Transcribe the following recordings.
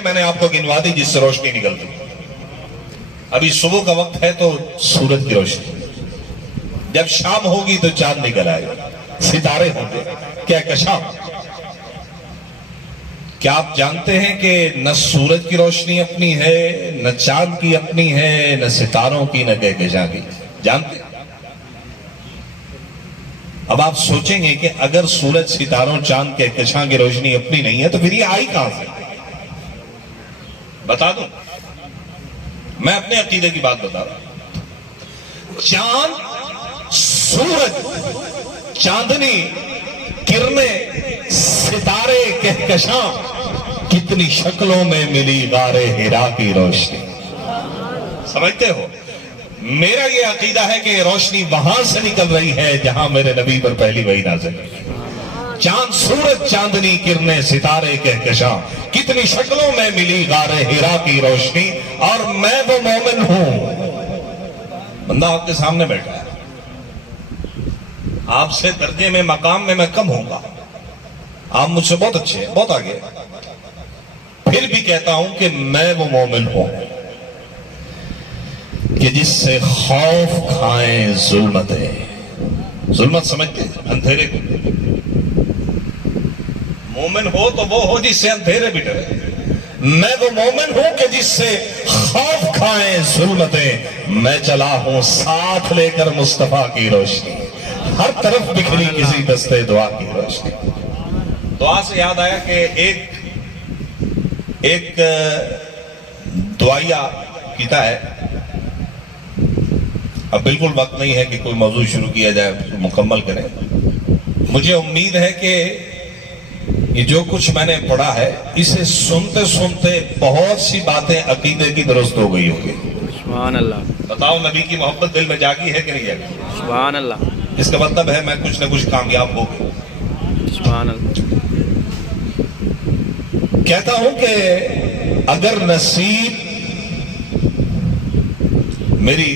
میں نے آپ کو گنوا دی جس سے روشنی نکلتی. ابھی صبح کا وقت ہے تو سورج کی روشنی، جب شام ہوگی تو چاند نکل آئے گا، ستارے ہوں گے، کیا کشاں. کیا آپ جانتے ہیں کہ نہ سورج کی روشنی اپنی ہے، نہ چاند کی اپنی ہے، نہ ستاروں کی، نہ کہکشاں کی؟ جانتے ہیں؟ اب آپ سوچیں گے کہ اگر سورج، ستاروں، چاند، کہکشاں کی روشنی اپنی نہیں ہے تو پھر یہ آئی کہاں سے؟ بتا دوں، میں اپنے عقیدے کی بات بتا رہا ہوں. چاند، سورج، چاندنی، کرنیں، ستارے، کہکشاں، کتنی شکلوں میں ملی غار حرا کی روشنی. سمجھتے ہو؟ میرا یہ عقیدہ ہے کہ یہ روشنی وہاں سے نکل رہی ہے جہاں میرے نبی پر پہلی وحی نازل ہوئی. چاند، سورج، چاندنی، کرنیں، ستارے، کہکشاں، کتنی شکلوں میں ملی غار حرا کی روشنی. اور میں وہ مومن ہوں. بندہ آپ کے سامنے بیٹھا ہے، آپ سے درجے میں، مقام میں کم ہوں گا، آپ مجھ سے بہت اچھے ہیں، بہت آگے، پھر بھی کہتا ہوں کہ میں وہ مومن ہوں کہ جس سے خوف کھائیں ظلمتیں. ظلمت سمجھتے ہیں؟ اندھیرے کو. مومن ہو تو وہ ہو جس سے اندھیرے بھی ڈرے. میں وہ مومن ہوں کہ جس سے خوف کھائیں ظلمتیں. میں چلا ہوں ساتھ لے کر مصطفیٰ کی روشنی، ہر طرف بکھری کسی دستے دعا کی روشنی. دعا سے یاد آیا کہ ایک دعائیہ کہتا ہے، اب بالکل وقت نہیں ہے کہ کوئی موضوع شروع کیا جائے، مکمل کریں. مجھے امید ہے کہ یہ جو کچھ میں نے پڑھا ہے اسے سنتے سنتے بہت سی باتیں عقیدے کی درست ہو گئی ہوگی. سبحان اللہ. بتاؤ، نبی کی محبت دل میں جاگی ہے کہ نہیں جاگی؟ سبحان اللہ. اس کا مطلب ہے میں کچھ نہ کچھ کامیاب ہو گئی. سبحان اللہ. کہتا ہوں کہ اگر نصیب، میری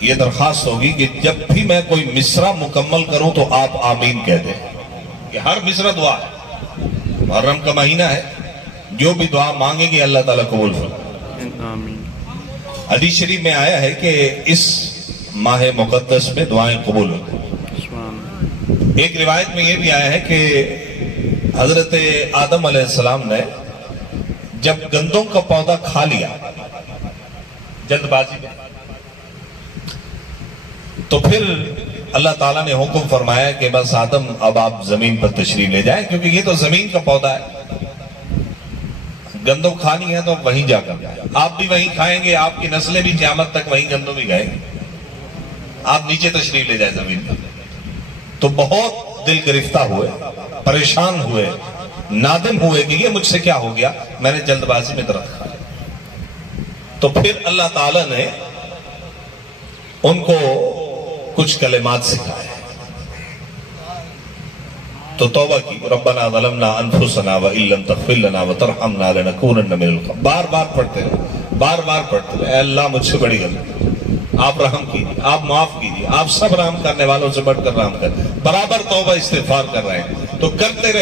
یہ درخواست ہوگی کہ جب بھی میں کوئی مصرع مکمل کروں تو آپ آمین کہہ دیں، کہ ہر مصرع دعا ہے. محرم کا مہینہ ہے، جو بھی دعا مانگے گی اللہ تعالیٰ قبول فرمائے. آمین. حدیث شریف میں آیا ہے کہ اس ماہ مقدس میں دعائیں قبول ہوتی ہیں. ایک روایت میں یہ بھی آیا ہے کہ حضرت آدم علیہ السلام نے جب گندم کا پودا کھا لیا جلد بازی میں، تو پھر اللہ تعالیٰ نے حکم فرمایا کہ بس آدم اب آپ زمین پر تشریف لے جائیں، کیونکہ یہ تو زمین کا پودا ہے، گندم کھانی ہے تو وہیں جا کر آپ بھی وہیں کھائیں گے، آپ کی نسلیں بھی قیامت تک وہیں گندم ہی کھائیں گے. آپ نیچے تشریف لے جائیں زمین پر. تو بہت دل گرفتہ ہوئے، پریشان ہوئے، نادم ہوئے کہ یہ مجھ سے کیا ہو گیا، میں نے جلد بازی میں درخت کھایا. تو پھر اللہ تعالیٰ نے ان کو کچھ کلمات سکھائے تو توبہ کی. ربنا ظلمنا انفسنا وان لم تغفر لنا وترحمنا لنکونن من الخاسرین. بار بار پڑھتے رہے، بار بار پڑھتے رہے، اے اللہ مجھ سے بڑی غلطی، آپ رحم کیجیے، آپ معاف کیجیے، آپ سب رحم کرنے والوں سے بڑھ کر رحم کریں. برابر توبہ استغفار کر رہے ہیں. تو کرتے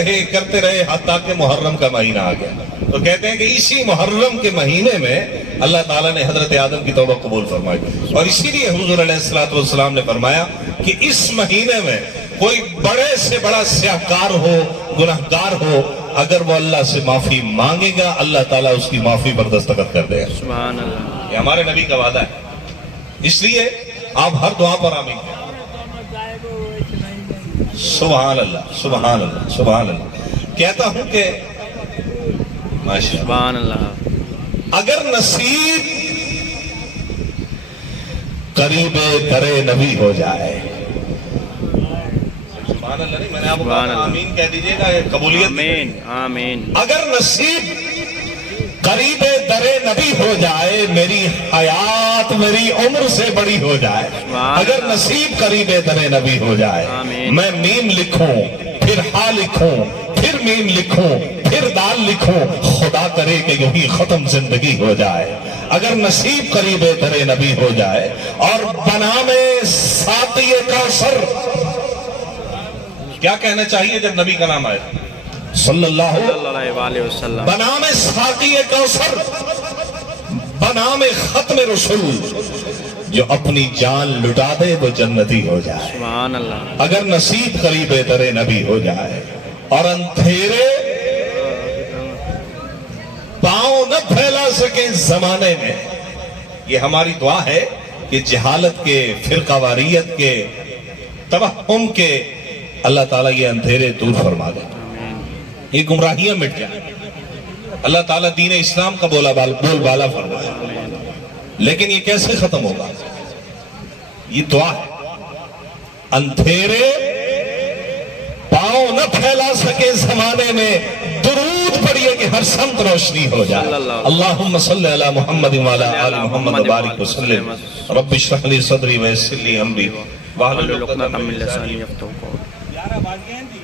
رہے حتیٰ کہ محرم کا مہینہ آ گیا. تو کہتے ہیں کہ اسی محرم کے مہینے میں اللہ تعالیٰ نے حضرت آدم کی توبہ قبول فرمائی. اور اسی لیے حضور علیہ السلام نے فرمایا کہ اس مہینے میں کوئی بڑے سے بڑا سیاہکار ہو، گناہگار ہو، اگر وہ اللہ سے معافی مانگے گا اللہ تعالیٰ اس کی معافی پر دستخط کر دے گا. سبحان اللہ. یہ ہمارے نبی کا وعدہ ہے. اس لیے آپ ہر دعا پر آمین کہیں. سبحان اللہ، سبحان اللہ، سبحان اللہ. کہتا ہوں کہ ماشاءاللہ، سبحان اللہ. اگر نصیب قریب درے نبی ہو جائے، سبحان اللہ نہیں، میں نے آپ کو کہا آمین کہہ دیجئے گا، قبولیت. آمین. آمین. اگر نصیب قریب درے نبی ہو جائے، میری حیات میری عمر سے بڑی ہو جائے. اگر نصیب قریب درے نبی ہو جائے، میں میم لکھوں پھر ہا لکھوں پھر میم لکھوں پھر دال لکھوں، خدا کرے کہ یہی ختم زندگی ہو جائے. اگر نصیب قریب درے نبی ہو جائے اور بنا میں ساقی کوثر، کیا کہنا چاہیے جب نبی کا نام آئے؟ صلی اللہ صلی اللہ علیہ وسلم. بنام ساقی کوثر، بنام ختم رسول، جو اپنی جان لٹا دے وہ جنتی ہو جائے، سبحان اللہ. اگر نصیب قریب در نبی ہو جائے، اور اندھیرے پاؤں نہ پھیلا سکے زمانے میں. یہ ہماری دعا ہے کہ جہالت کے، فرقہ واریت کے، توہم کے اللہ تعالیٰ یہ اندھیرے دور فرما دے، یہ گمراہیاں مٹ جائیں، اللہ تعالیٰ دین اسلام کا بول بالا فرمائے. لیکن یہ کیسے ختم ہوگا؟ یہ دعا ہے. اندھیرے پاؤں نہ پھیلا سکے زمانے میں، درود پڑھیے کہ ہر سمت روشنی ہو جائے. اللہم صلی علی محمد وعلی آل محمد بارک وسلم. رب اشرح لی صدری ویسر لی امری واحلل عقدۃ من لسانی یفقہوا قولی. یارہ باغیاں دی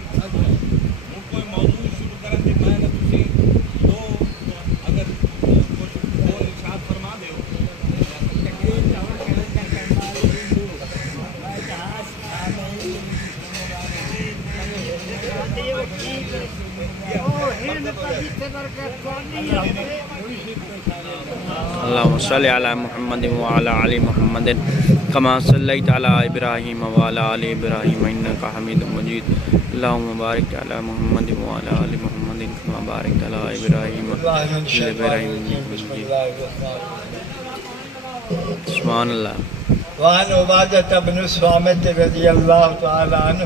کوئی موضوع شروع کرن تے میں نہ تسی دو اگر کچھ دو ارشاد فرما دیو. اللہم صلی علی محمد وعلی آل محمد کما صلیت علی ابراہیم وعلی آل ابراہیم انک حمید مجید. اللہم بارک علی محمد وعلی آل محمد کما بارکت علی ابراہیم وعلی ابراہیم انک حمید مجید. سبحان اللہ. وعن عبادة بن الصامت رضی اللہ تعالی عنہ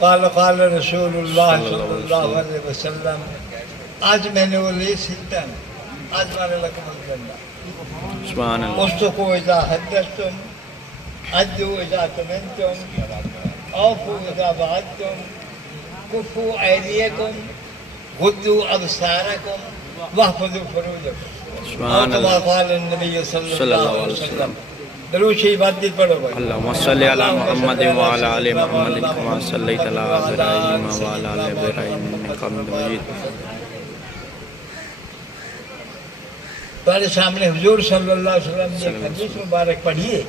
قال قال رسول اللہ صلی اللہ علیہ وسلم اجملوا لی ستا اجمل لکم الجنہ. سبحان اللہ. اصدقوا اذا حدثتم، عدوا اذا تمنتم، اوفوا اذا وعدتم، كفوا ایدیکم، غضوا ابصارکم، واحفظوا فروجکم. سبحان اللہ. قال النبی صلی اللہ علیہ وسلم. درود شریف عدد پڑھو بھائی. اللہم صلی علی محمد وعلی آل محمد کما صلیت علی ابراہیم وعلی آل ابراہیم انک حمید مجید. تمہارے سامنے حضور صلی اللہ علیہ وسلم نے ایک حدیث مبارک پڑھیے.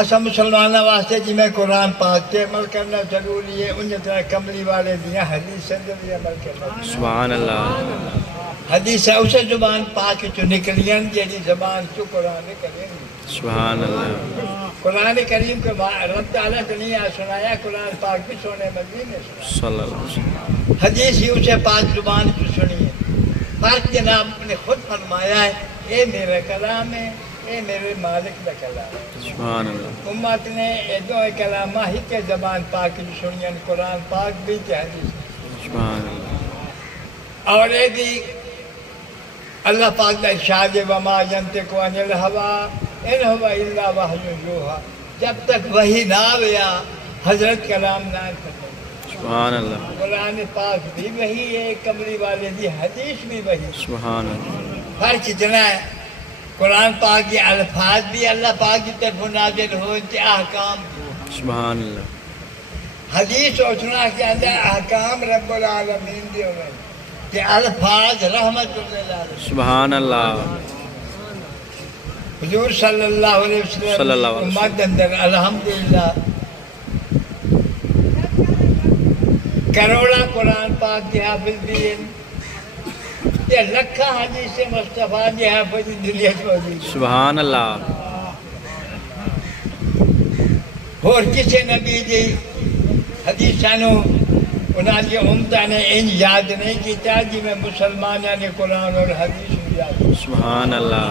اسا مسلمانہ واسطے جی میں قرآن پاک تے عمل کرنا ضروری ہے، ان طرح کملی والے دیا حدیث سے بھی عمل کرنا. سبحان اللہ. حدیث اسے زبان پاک چو نکلیاں جیڑی زبان چو قرآن کریم. سبحان اللہ. قرآن کریم کے رب تعالیٰ دنیا سنایا، قرآن پاک بھی سونے مدین نے سنایا. صلی اللہ علیہ وسلم. حدیث ہی اسے پاک زبان چو سنی ہے. فرق جناب نے خود فرمایا ہے اے میرا کلام ہے، اے میرے مالک کا کلام ہے. سبحان اللہ. امت نے دو کلامہ ہی کے زبان پاک جو سنی، قرآن پاک بھی کہ حدیث. سبحان اللہ. اور اے دی اللہ پاک کا ارشاد ہے وما ینطق عن الہوی ان هو الا وحی یوحی. جب تک وحی نہ آیا حضرت کلام نہ کرتے. سبحان اللہ. قرآن پاک بھی وحی ہے، کملی والے دی حدیث بھی وحی. سبحان اللہ. فرق اتنا ہے قرآن پاک کے الفاظ بھی اللہ پاک کی طرف نازل ہوتے، احکام بھی. سبحان اللہ. حدیث سوچنا کے اندر احکام رب العالمین دی ہوئے کہ الفاظ رحمت اللہ. سبحان اللہ. حضور صلی اللہ علیہ صلی وسلم اللہ علیہ وسلم. امت اندر الحمدللہ کروڑا قرآن پاک کے حافظ بھی ہیں، یہ لکھا حدیث مصطفیٰ کے حافظ دنیا موجود. سبحان اللہ. اور کسی نبی دی حدیثانوں انہاں کی امتہ نے ان یاد نہیں کیتا جی میں مسلمانہ نے قرآن اور حدیث یاد. سبحان اللہ.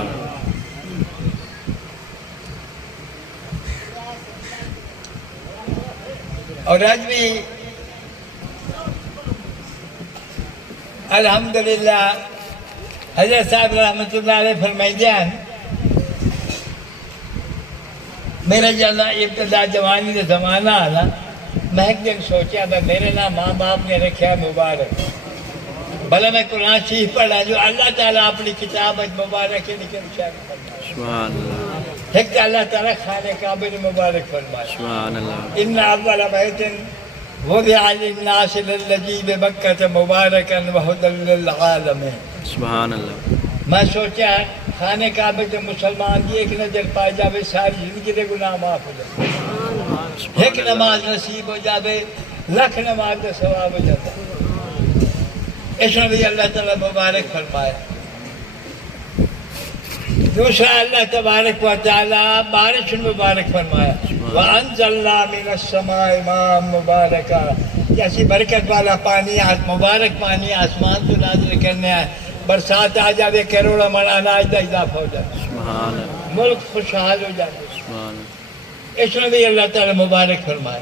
اور آج بھی الحمدللہ حضرت صاحب رحمۃ اللہ علیہ فرمائی جان میرا جانا ابتدا جوانی کا زمانہ آنا، میں ایک دن سوچا تھا میرے نام ماں باپ نے رکھا مبارک، بھلا میں قرآن شریف پڑھا جو اللہ تعالیٰ اپنی کتاب مبارک ہے لیکن شاید فرمایا. سبحان اللہ. ایک تو اللہ تعالیٰ خانہ کعبہ مبارک فرمایا. سبحان اللہ. ان اول بیت وضع للناس للذی بمکہ مبارکا وہدی للعالمین. سبحان اللہ. میں سوچا خانہ کعبہ کے مسلمان کی ایک نظر پائے جاوے ساری زندگی کے گناہ معاف ہو جائے. ایک نماز نصیب ہو جاوے لکھ نماز کا ثواب ہو جاتا اس میں بھی اللہ تعالیٰ مبارک فرمائے دوسرا اللہ تبارک و تعالیٰ بارش مبارک فرمایا وَأَنزَلْنَا مِنَ السَّمَاءِ مَاءً مُبَارَكًا جیسی برکت والا پانی مبارک پانی آسمان سے نازل کرنے آئے برسات آ جاوے کروڑا من اناج کا اضافہ ہو جاتا سبحان اللہ ملک خوشحال ہو جاتا سبحان اللہ اس میں بھی اللہ تعالیٰ مبارک فرمائے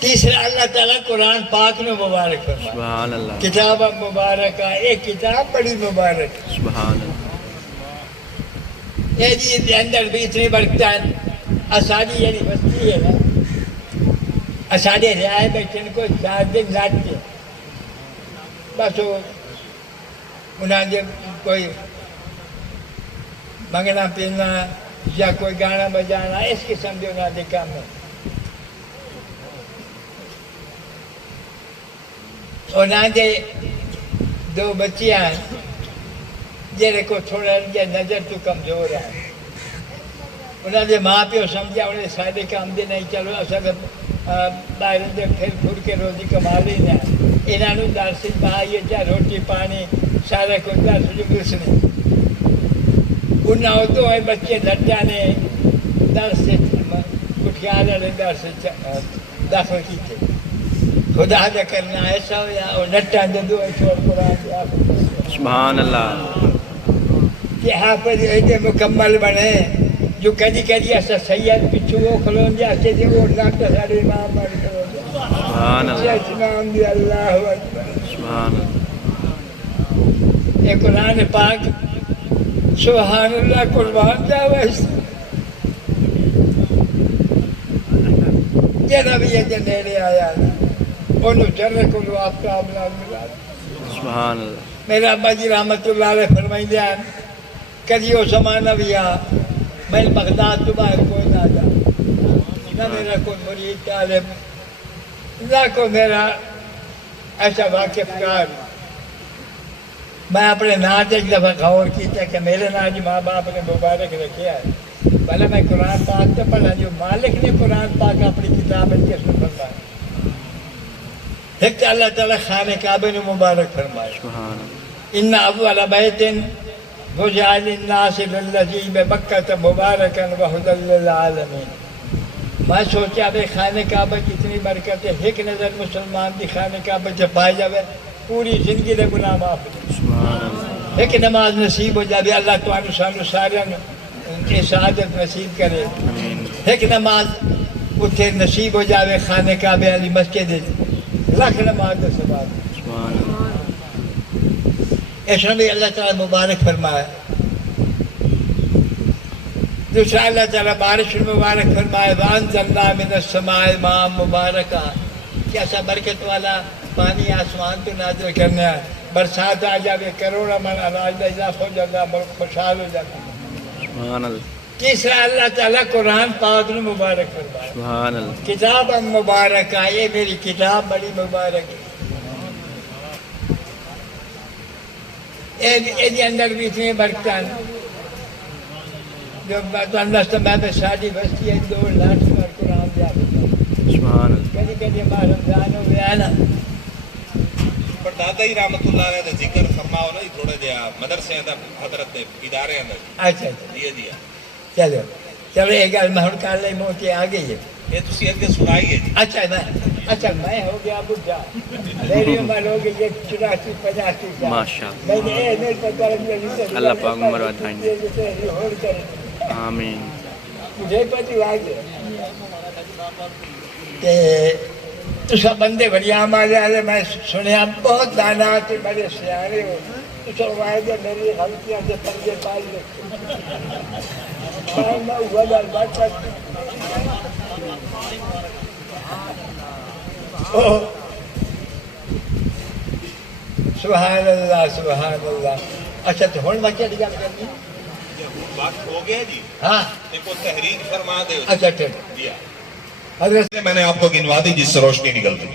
تیسرا اللہ تعالیٰ قرآن پاک میں مبارک فرمائے سبحان اللہ کتاب مبارکہ ایک کتاب بڑی مبارک سبحان اللہ یہ جی اندر بھی اتنی برکتیں اساڑی یعنی بستی ہے نا اساڑی رہائے بیٹھے ان کو 4 دن لاتے بس وہ انہاں نے کوئی منگنا پینا یا کوئی گانا بجانا اس قسم کے انہاں نے کام ہے انہاں دے 2 بچیاں جہاں کو تھوڑا نظر تو کمزور ہے انہوں نے ماں پیو سمجھا انہیں سارے کام دے نہیں چلو اصل باہر دے پھر کے روزی کما لینا انہوں نے درس پائی چاہے روٹی پانی سارے کو درس جو کچھ نہیں انہوں تو بچے لٹا نے درس کٹھیال والے درس داخل کیتے خدا کا کرنا ایسا ہو یا اور نٹا جدو چھوڑ قرآن سبحان اللہ کہ حافظ ایسے مکمل بنے جو کدی کدی ایسا سید پچھو وہ کھلون دیا سے جو وہ ڈاکٹر سارے امام بن کھلون دیا سبحان اللہ اسلام دی اللہ اکبر سبحان اللہ یہ قرآن پاک سبحان اللہ قربان جاوہ اس یہ نبی یہ جنیرے آیا انہوں چرے کو لو آپ کا عملہ ملا سبحان اللہ میرا ابا جی رحمت اللہ علیہ فرمائی دیا کدی وہ زمانہ بھی آ میں بغداد تو باہر کوئی نہ جا نہ میرا کوئی مرید طالب نہ کوئی میرا ایسا واقف کار میں اپنے نام ایک دفعہ غور کیتا کہ میرے نام جی ماں باپ نے مبارک رکھا ہے بھلے میں قرآن پاک تو پڑھا جو مالک نے قرآن پاک اپنی کتاب کے سن فرمایا ایک اللہ تعالیٰ خانہ کعبہ نے مبارک فرمایا سبحان اللہ ان اول بیت وضع للناس للذی ببکۃ مبارکا وہدی للعالمین میں سوچا بھائی خانہ کعبہ کی اتنی برکت ہے ایک نظر مسلمان دی خانہ کعبہ جب پائی جائے پوری زندگی دے گناہ معاف ہو سبحان اللہ ایک نماز نصیب ہو جائے اللہ تعالیٰ سانو سارے کی سعادت نصیب کرے ایک نماز اتنے نصیب ہو جائے خانہ کعبہ علی مسجد لکھ نماز کا ثواب سبحان اللہ اس میں بھی اللہ تعالیٰ مبارک فرمایا دوسرا اللہ تعالیٰ بارش مبارک فرمائے وَأَنزَلْنَا مِنَ السَّمَاءِ مَاءً مُبَارَكًا کیسا برکت والا پانی آسمان پہ نازل کرنے ہے برسات آ جائے کروڑا من اناج کا اضافہ ہو جاتا ملک خوشحال ہو جاتا سبحان اللہ تیسرا اللہ تعالیٰ قرآن پاک نے مبارک فرمایا سبحان اللہ کتاب مبارکہ یہ میری کتاب بڑی مبارک ہے یہ اندر بھی اتنی برکتاں جو میں ساری بستی ہے 2 لاکھ پر قرآن دیا سبحان اللہ کدی کدی ہمارا رمضان ہو گیا نا پر دادا ہی رحمت اللہ علیہ ذکر فرماؤ نا تھوڑے دیا مدرسے اندر حضرت ادارے اندر اچھا دیا دیا چلو چلو ایک گل میں ہوں کر لیں موتی آ گئی ہے یہ تسی اگے سنائیے جی اچھا میں ہو گیا بڈھا میری عمر ہو گئی 84 85 سال ماشاء میں نے نہیں پتہ لگا اللہ پاک عمر عطا کرے آمین مجھے پتہ آ گیا کہ تسا بندے بڑی آمال والے میں سنیا بہت دانا تے بڑے سیانے ہو تسا وعدے میری غلطیاں سے پنجے پال رکھے میں ہوا گل بات سبحان اللہ سبحان اللہ اچھا تو ہن میں کیا گل کرنی بات ہو گیا جی ہاں ایک تحریک فرما دے اچھا ٹھیک دیا حضرت میں نے آپ کو گنوا دی جس سے روشنی نکلتی